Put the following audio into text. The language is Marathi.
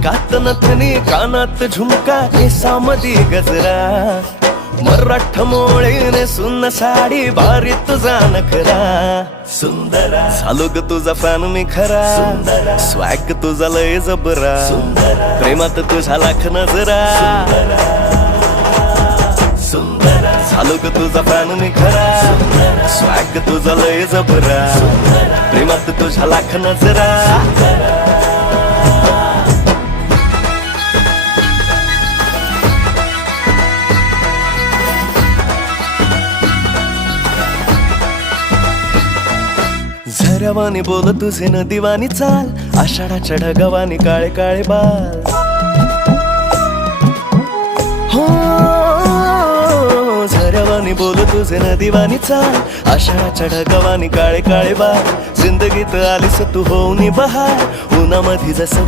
नाकात नथनी कानात झुमका केसामधी गजरा मराठ मोळीने सुन्न साडी भारी तुझा नखरा सुंदरा झालो ग तुझा फॅन मी खरा स्वॅग तुझा लय जबरा प्रेमात तुझा लाख नजरा झालो ग तुझा फॅन मी खरा स्वॅग तुझा लय जबरा प्रेमात तुझा लाख नजरा झऱ्यावानी बोल तुझे नदीवानी चाल आषाढाच्या ढगावानी काळे काळे बाल हो झऱ्यावानी बोल तुझे नदीवानी चाल आषाढाच्या ढगावानी काळे काळे बाल जिंदगीत आलीस तू होऊन बहार उन्हामध्ये जसं